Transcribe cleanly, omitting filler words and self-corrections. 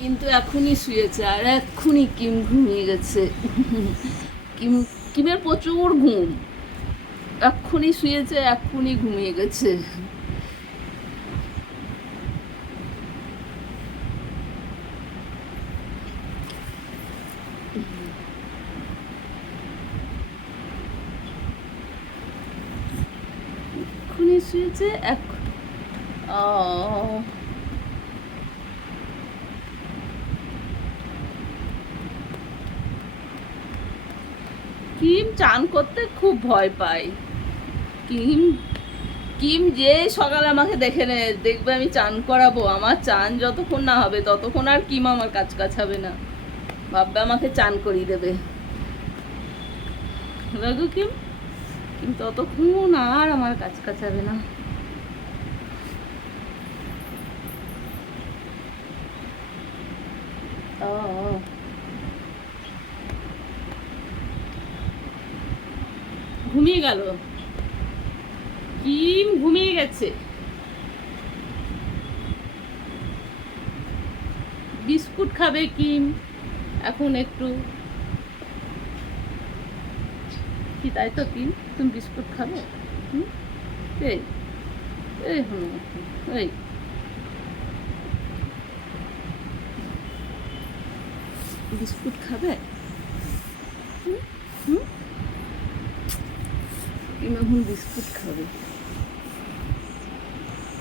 কিন্তু এখনই শুয়েছে আর এক্ষুনি কিম ঘুমিয়ে গেছে। কিমের প্রচুর ঘুম, এক্ষুনি শুয়েছে এক্ষুনি ঘুমিয়ে গেছে। এক্ষুনি শুয়েছে কিম চান করতে খুব ভয় পায়। কিম কিম যে সকালে আমাকে দেখবে আমি চান করাবো, আমার চান যতক্ষণ না হবে ততক্ষণ আর কিম আমার কাজ কাছাবে না, ভাববে আমাকে চান করিয়ে দেবে। রাগু কিম কিম ততক্ষণ আর আমার কাজ কাছাবে না। ঘুমিয়ে গেল, কিম ঘুমিয়ে গেছে। বিস্কুট খাবে কিম এখন একটু, কি তাই তো কিম, তুমি বিস্কুট খাবে? হুম, এই এই হুম এই বিস্কুট খাবে? হুম হুম কিম এখন বিস্কুট খাবে।